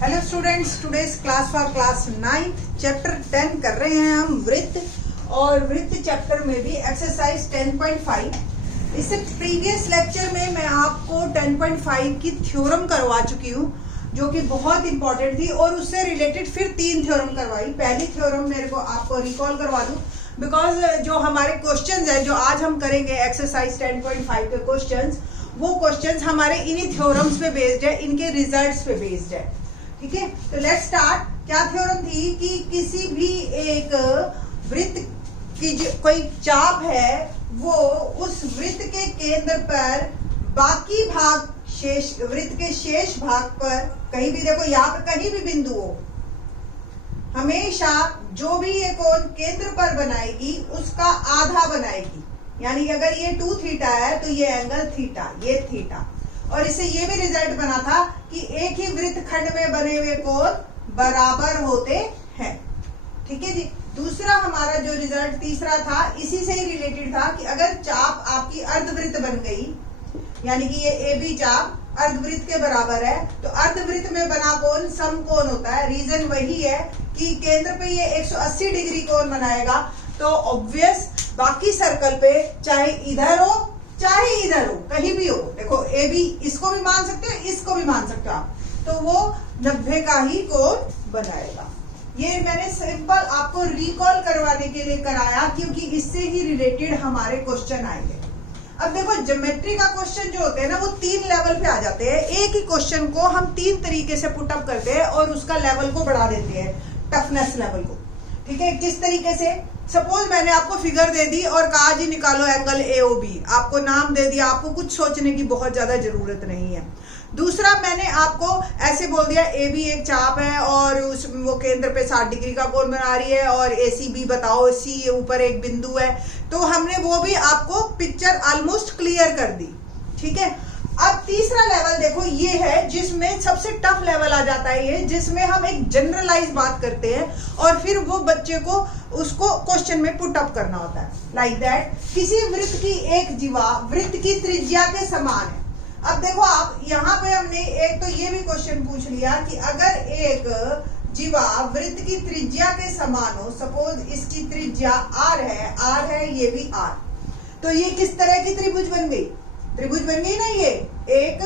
Hello students, today's class for class 9 chapter 10 कर रहे हैं हम वृत्त। और वृत्त चैप्टर में भी एक्सरसाइज 10.5। इससे प्रीवियस लेक्चर में मैं आपको 10.5 की थ्योरम करवा चुकी हूँ जो कि बहुत इंपॉर्टेंट थी, और उससे रिलेटेड फिर 3 थ्योरम करवाई। पहली थ्योरम मेरे को आपको रिकॉल करवा दूं बिकॉज जो हमारे क्वेश्चंस हैं जो आज हम करेंगे एक्सरसाइज 10.5 के क्वेश्चंस, वो क्वेश्चंस हमारे इन्हीं थ्योरम्स पे बेस्ड है, इनके रिजल्ट्स पे बेस्ड है। ठीक है, तो लेट्स स्टार्ट। क्या थ्योरम थी कि किसी भी एक वृत्त की जो कोई चाप है वो उस वृत्त के केंद्र पर बाकी भाग शेष वृत्त के शेष भाग पर कहीं भी, देखो यहाँ पे कहीं भी बिंदु हो, हमेशा जो भी ये कोण केंद्र पर बनाएगी उसका आधा बनाएगी। यानी अगर ये 2 थीटा है तो ये एंगल थीटा, ये थीटा। और इससे ये भी रिजल्ट बना था कि एक ही वृत्त खंड में बने हुए कोण बराबर होते हैं। ठीक है जी। दूसरा हमारा जो रिजल्ट तीसरा था इसी से ही रिलेटेड था कि अगर चाप आपकी अर्धवृत्त बन गई, यानी कि ये ए बी चाप अर्धवृत्त के बराबर है, तो अर्धवृत्त में बना कोण समकोण होता है। रीजन वही है कि केंद्र पे ये 180 डिग्री कोण बनाएगा, तो ऑब्वियस बाकी सर्कल पे चाहे इधर हो चाहे इधर हो, कहीं भी हो, देखो ए बी इसको भी मान सकते हो, इसको भी मान सकते हो आप, तो वो 90 का ही कोण बनाएगा। ये मैंने सिंपल आपको रिकॉल करवाने के लिए कराया क्योंकि इससे ही रिलेटेड हमारे क्वेश्चन आएंगे। अब देखो ज्योमेट्री का क्वेश्चन जो होते हैं ना वो 3 लेवल पे आ जाते हैं। एक ही क्वेश्चन को हम 3 तरीके से पुटअप करते हैं और उसका लेवल को बढ़ा देते हैं, टफनेस लेवल को। ठीक है, किस तरीके से? सपोज मैंने आपको फिगर दे दी और कहा जी निकालो एंगल AOB, आपको नाम दे दिया, आपको कुछ सोचने की बहुत ज्यादा जरूरत नहीं है। दूसरा मैंने आपको ऐसे बोल दिया AB एक चाप है और उस वो केंद्र पे 60 डिग्री का कोण बना रही है, और ACB बताओ, C ऊपर एक बिंदु है, तो हमने वो भी आपको पिक्चर ऑलमोस्ट क्लियर कर दी। ठीक है, अब तीसरा लेवल देखो ये है जिसमें सबसे टफ लेवल आ जाता है, ये जिसमें हम एक जनरलाइज बात करते हैं और फिर वो बच्चे को उसको क्वेश्चन में पुट अप करना होता है। लाइक दैट, किसी वृत्त की एक जीवा वृत्त की त्रिज्या के समान है। अब देखो आप यहाँ पे हमने एक तो ये भी क्वेश्चन पूछ लिया कि अगर एक जीवा वृत्त की त्रिज्या के समान हो, सपोज इसकी त्रिज्या R है, ये भी R, तो ये किस तरह की त्रिभुज बन गई? त्रिभुज बन गई ना, ये एक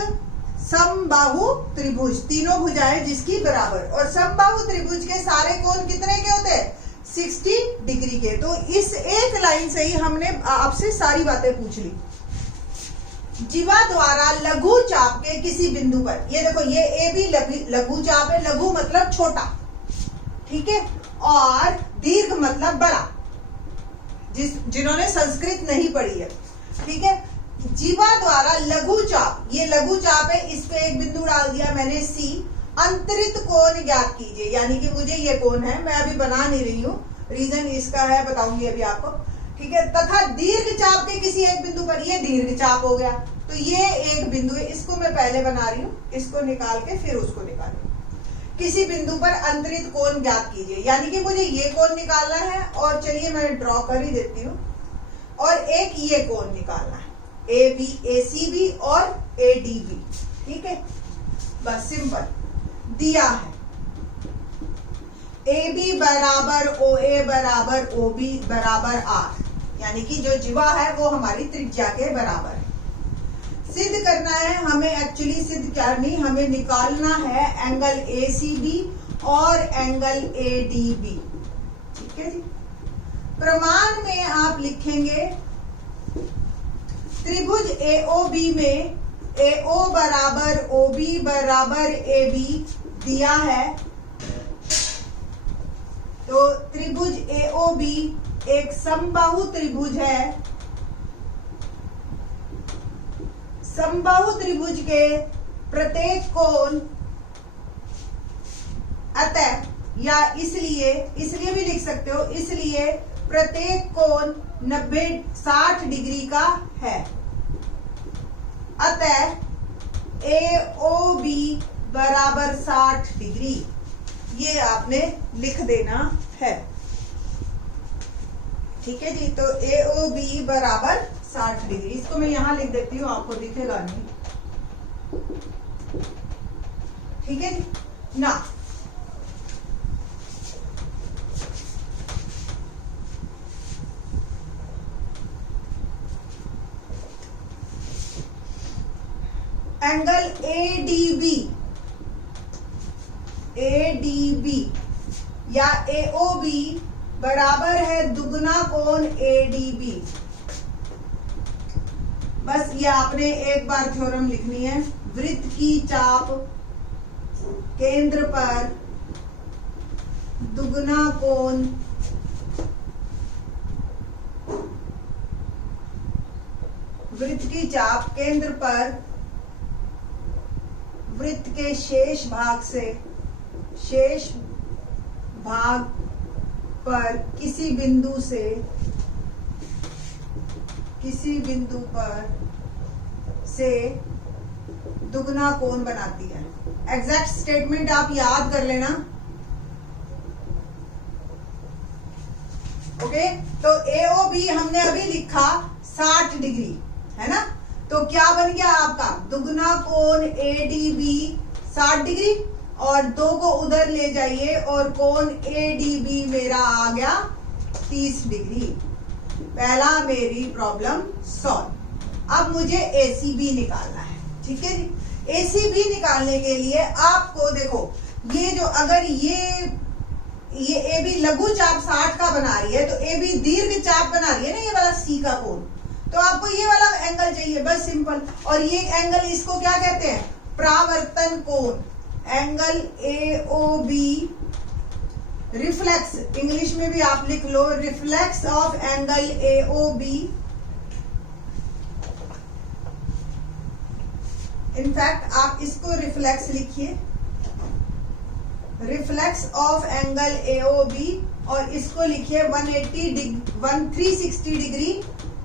समबाहु त्रिभुज, तीनों भुजाएं जिसकी बराबर, और समबाहु त्रिभुज के सारे कोण कितने के होते हैं? 60 डिग्री के। तो इस एक लाइन से ही हमने आपसे सारी बातें पूछ ली। जीवा द्वारा लघु चाप के किसी बिंदु पर, ये देखो ये AB लघु चाप है, लघु मतलब छोटा, ठीक है, और दीर्घ मतलब बड़ा, जिन्होंने संस्कृत नहीं पढ़ी है। ठीक है, जीवा द्वारा लघु चाप, ये लघु चाप है, इस पे एक बिंदु डाल दिया मैंने C, अंतरित कोण ज्ञात कीजिए। यानी कि मुझे ये कोण है, मैं अभी बना नहीं रही हूँ, रीजन इसका है बताऊंगी अभी आपको। ठीक है, तथा दीर्घ चाप के किसी एक बिंदु पर, ये दीर्घ चाप हो गया, तो ये एक बिंदु है, इसको मैं पहले बना रही हूँ, इसको निकाल के फिर उसको निकालें। किसी बिंदु पर अंतरित कोण ज्ञात कीजिए, यानी कि मुझे ये कोण निकालना है, और चलिए मैं ड्रॉ कर ही देती हूँ, और एक ये कोण निकालना है, ACB और ADB। ठीक है, बस सिंपल दिया है। AB बराबर OA बराबर OB बराबर R, यानी कि जो जीवा है वो हमारी त्रिज्या के बराबर है। सिद्ध करना है हमें, एक्चुअली सिद्ध क्या नहीं, हमें निकालना है एंगल ACB और एंगल ADB। ठीक है जी। प्रमाण में आप लिखेंगे त्रिभुज AOB में AO बराबर OB बराबर AB दिया है, तो त्रिभुज AOB एक समबाहु त्रिभुज है। समबाहु त्रिभुज के प्रत्येक कोण अतः, या इसलिए भी लिख सकते हो, इसलिए प्रत्येक कोण 60 डिग्री का है। अतः AOB बराबर 60 डिग्री, ये आपने लिख देना है। ठीक है जी, तो AOB बराबर 60 डिग्री, इसको मैं यहां लिख देती हूँ, आपको दिखेगा नहीं। ठीक है जी। ना। एंगल ADB या AOB बराबर है दुगना कोण ADB। बस ये आपने एक बार थ्योरम लिखनी है। वृत्त की चाप केंद्र पर दुगना कोण वृत्त की चाप केंद्र पर वृत्त के शेष भाग पर किसी बिंदु पर से दुगना कोण बनाती है। एग्जैक्ट स्टेटमेंट आप याद कर लेना। ओके, तो AOB हमने अभी लिखा 60 डिग्री, है ना। तो क्या बन गया आपका दुगना कोण ADB 60 डिग्री, और 2 को उधर ले जाइए और कोण ADB मेरा आ गया 30 डिग्री। पहला मेरी प्रॉब्लम सॉल्व। अब मुझे ACB निकालना है, ठीक है जी। ACB निकालने के लिए आपको देखो, ये जो अगर ये AB लघु चाप 60 का बना रही है, तो AB दीर्घ चाप बना रही है ना, ये वाला C का कोण, तो आपको ये वाला एंगल चाहिए, बस सिंपल। और ये एंगल, इसको क्या कहते हैं, परावर्तन कोण। एंगल AOB रिफ्लेक्स, इंग्लिश में भी आप लिख लो, reflex of angle AOB। In fact आप इसको रिफ्लेक्स लिखिए, रिफ्लेक्स ऑफ एंगल AOB, और इसको लिखिए 360 डिग्री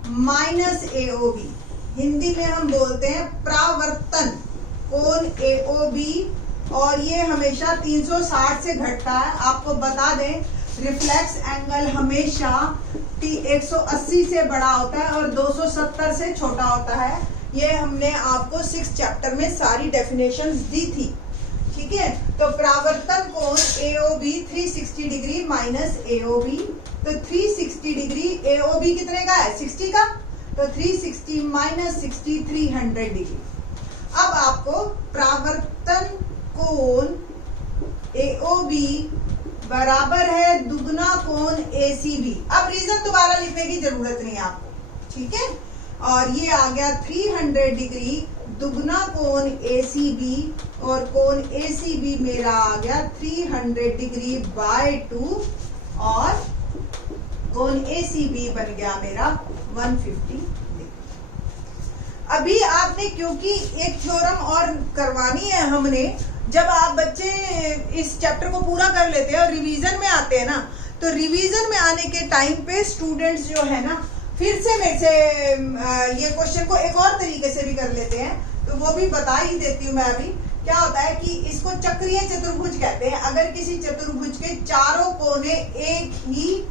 माइनस AOB। हिंदी में हम बोलते हैं परावर्तन कोण AOB, और ये हमेशा 360 से घटता है। आपको बता दें, रिफ्लेक्स एंगल हमेशा 180 से बड़ा होता है और 270 से छोटा होता है। ये हमने आपको 6th चैप्टर में सारी डेफिनेशंस दी थी, ठीक है। तो परावर्तन कोण AOB 360 डिग्री माइनस AOB, तो 360 डिग्री, AOB कितने का है, 60 का, तो 360 माइनस 60 300 डिग्री। अब आपको परावर्तन कोण AOB बराबर है दुगना कोण ACB। अब रीजन दोबारा लिखने की जरूरत नहीं है आपको, ठीक है। और ये आ गया 300 डिग्री दुगना कोण ACB, और कोण ACB मेरा आ गया 300 डिग्री बाय 2, और कोण ACB बन गया मेरा 150 डिग्री। अभी आपने, क्योंकि एक थ्योरम और करवानी है हमने, जब आप बच्चे इस चैप्टर को पूरा कर लेते हैं और रिवीजन में आते हैं ना, तो रिवीजन में आने के टाइम पे स्टूडेंट्स जो है ना, फिर से मेरे से ये क्वेश्चन को एक और तरीके से भी कर लेते हैं, तो वो भी बता ही देती हूँ मैं अभी। क्या होता है कि इसको चक्रीय चतुर्भुज कहते हैं। अगर किसी चतुर्भुज के चारों कोने एक ही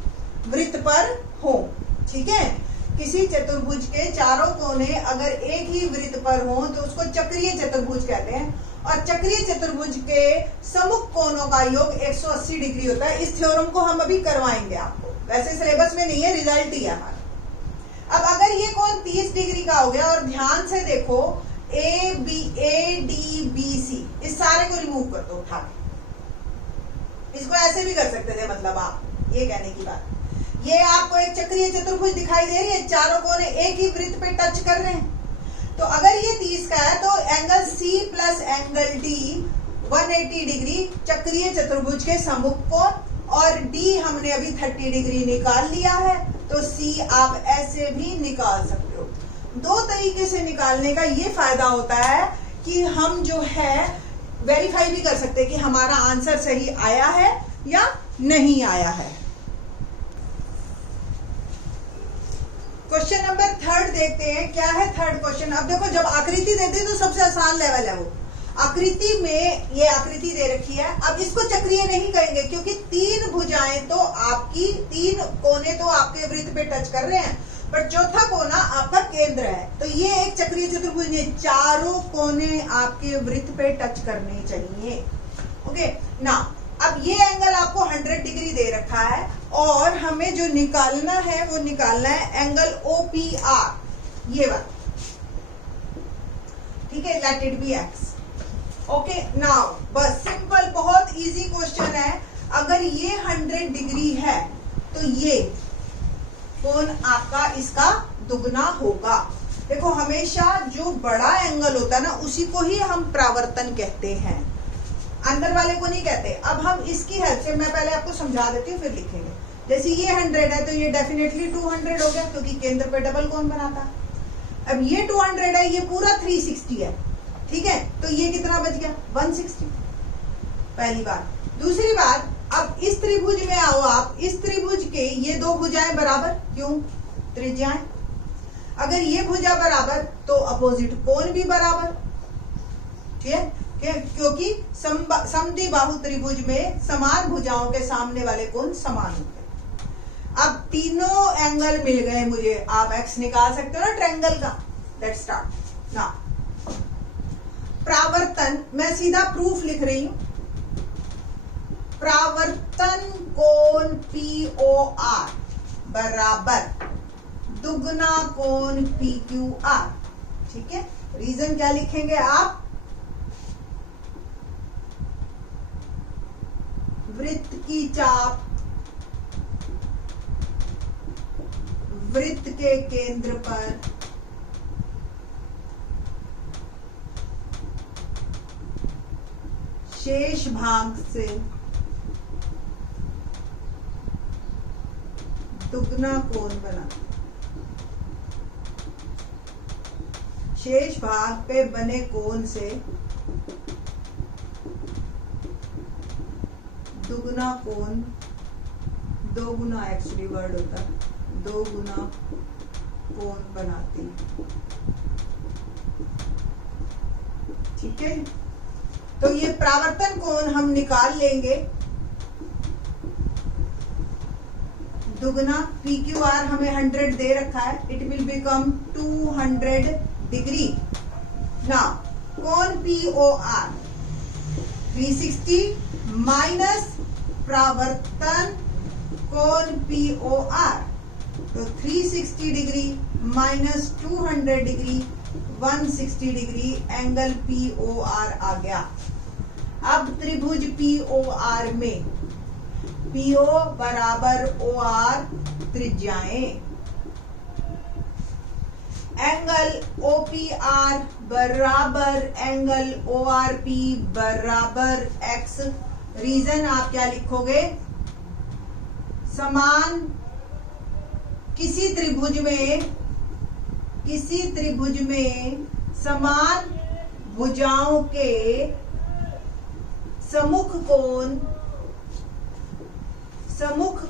वृत्त पर हो, ठीक है, किसी चतुर्भुज के चारों कोने अगर एक ही वृत्त पर हो तो उसको चक्रीय चतुर्भुज कहते हैं। और चक्रीय चतुर्भुज के सम्मुख कोणों का योग 180 डिग्री होता है। इस थ्योरम को हम अभी करवाएंगे आपको, वैसे सिलेबस में नहीं है, रिजल्ट ही है हमारा। अब अगर ये कोण 30 डिग्री का हो गया, और ध्यान से देखो ADBC, इस सारे को रिमूव कर दो उठा के। इसको ऐसे भी कर सकते थे, मतलब आप ये कहने की बात, ये आपको एक चक्रीय चतुर्भुज दिखाई दे रही है, चारों कोने एक ही वृत्त पे टच कर रहे हैं। तो अगर ये 30 का है तो angle C plus angle D 180 degree चक्रीय चतुर्भुज के सम्मुख कोण, और D हमने अभी 30 डिग्री निकाल लिया है, तो C आप ऐसे भी निकाल सकते हो। 2 तरीके से निकालने का ये फायदा होता है कि हम जो है वेरीफाई भी कर सकते हैं कि हमारा आंसर सही आया है या नहीं आया है। क्वेश्चन नंबर 3 देखते हैं, क्या है 3rd क्वेश्चन। अब देखो, जब आकृति देते तो सबसे आसान लेवल है वो। आकृति में ये आकृति दे रखी है, अब इसको चक्रीय नहीं कहेंगे क्योंकि 3 भुजाएं तो आपकी, 3 कोने तो आपके वृत्त पे टच कर रहे हैं, पर चौथा कोना आपका केंद्र है, तो ये एक चक्रीय चतुर्भुज नहीं, चारों कोने आपके वृत्त पे टच करने चाहिए। ओके ना, अब ये एंगल आपको 100 डिग्री दे रखा है और हमें जो निकालना है वो निकालना है एंगल OPR, ये वाला, ठीक है, let it be x. Okay now बस सिंपल, बहुत इजी क्वेश्चन है। अगर ये 100 डिग्री है तो ये कोण आपका इसका दुगना होगा। देखो हमेशा जो बड़ा एंगल होता है ना उसी को ही हम परावर्तन कहते हैं, अंदर वाले को नहीं कहते। अब हम इसकी हेल्प से, मैं पहले आपको समझा देती हूँ फिर लिखेंगे। जैसे ये 100 है तो ये डेफिनेटली 200 हो गया क्योंकि केंद्र पे डबल कोण बनाता है। अब ये 200 है, ये पूरा 360 है, ठीक है, तो ये कितना बच गया 160, पहली बात। दूसरी बात, अब इस त्रिभुज में आओ आप, इस त्रिभुज के ये दो भुजाएं बराबर, क्यों, त्रिज्याएं। अगर ये भुजा बराबर तो अपोजिट कोण भी बराबर, ठीक है, क्योंकि समद्विबाहु त्रिभुज में समान भुजाओं के सामने वाले कोण समान होते हैं। अब तीनों एंगल मिल गए मुझे, आप एक्स निकाल सकते हो ना ट्रायंगल का। लेट्स स्टार्ट ना। प्रावर्तन, मैं सीधा प्रूफ लिख रही हूं, प्रावर्तन कोण POR बराबर दुगना कोण PQR, ठीक है। रीजन क्या लिखेंगे आप, वृत्त की चाप वृत्त के केंद्र पर शेष भाग से दुगना कोण बना, शेष भाग पे बने कोण से दुगना कोण, दो गुना एक्चुअली वर्ड होता है, दो गुना कोण बनाती, ठीक है। तो ये परावर्तन कोण हम निकाल लेंगे, दुगना PQR हमें 100 दे रखा है, it will become 200 degree. Now कोण POR 360 माइनस परावर्तन कोण POR, तो 360 degree minus 200 degree 160 degree angle POR आ गया। अब त्रिभुज POR में PO बराबर OR त्रिज्याएं, एंगल OPR बराबर एंगल ORP बराबर X। रीजन आप क्या लिखोगे, समान किसी त्रिभुज में समान भुजाओं के समुख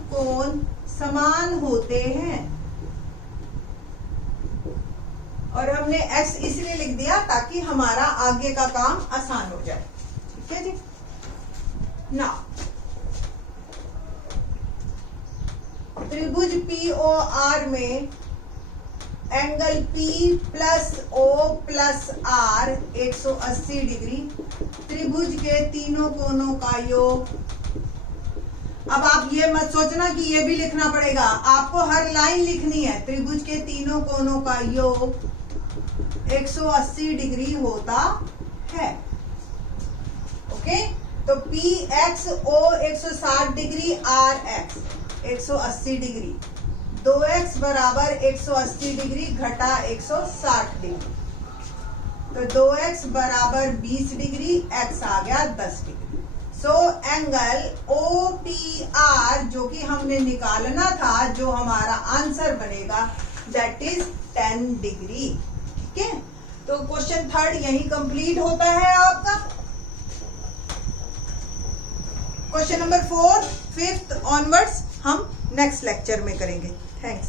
कोण समान होते हैं। और हमने x इसलिए लिख दिया ताकि हमारा आगे का काम आसान हो जाए, ठीक है जी। ना त्रिभुज POR में angle P plus O plus R 180 degree, त्रिभुज के तीनों कोणों का योग। अब आप ये मत सोचना कि ये भी लिखना पड़ेगा, आपको हर लाइन लिखनी है। त्रिभुज के तीनों कोणों का योग 180 डिग्री होता है, ओके। तो PXO 160 degree, RX 180 degree, 2x बराबर 180 डिग्री घटा 160 डिग्री, तो 2x बराबर 20 डिग्री, x आ गया 10 डिग्री। सो एंगल OPR जो कि हमने निकालना था, जो हमारा आंसर बनेगा दैट इज 10 डिग्री, ठीक है। तो क्वेश्चन 3 यही कंप्लीट होता है आपका। क्वेश्चन नंबर 4, 5th ऑनवर्ड्स हम नेक्स्ट लेक्चर में करेंगे। थैंक्स।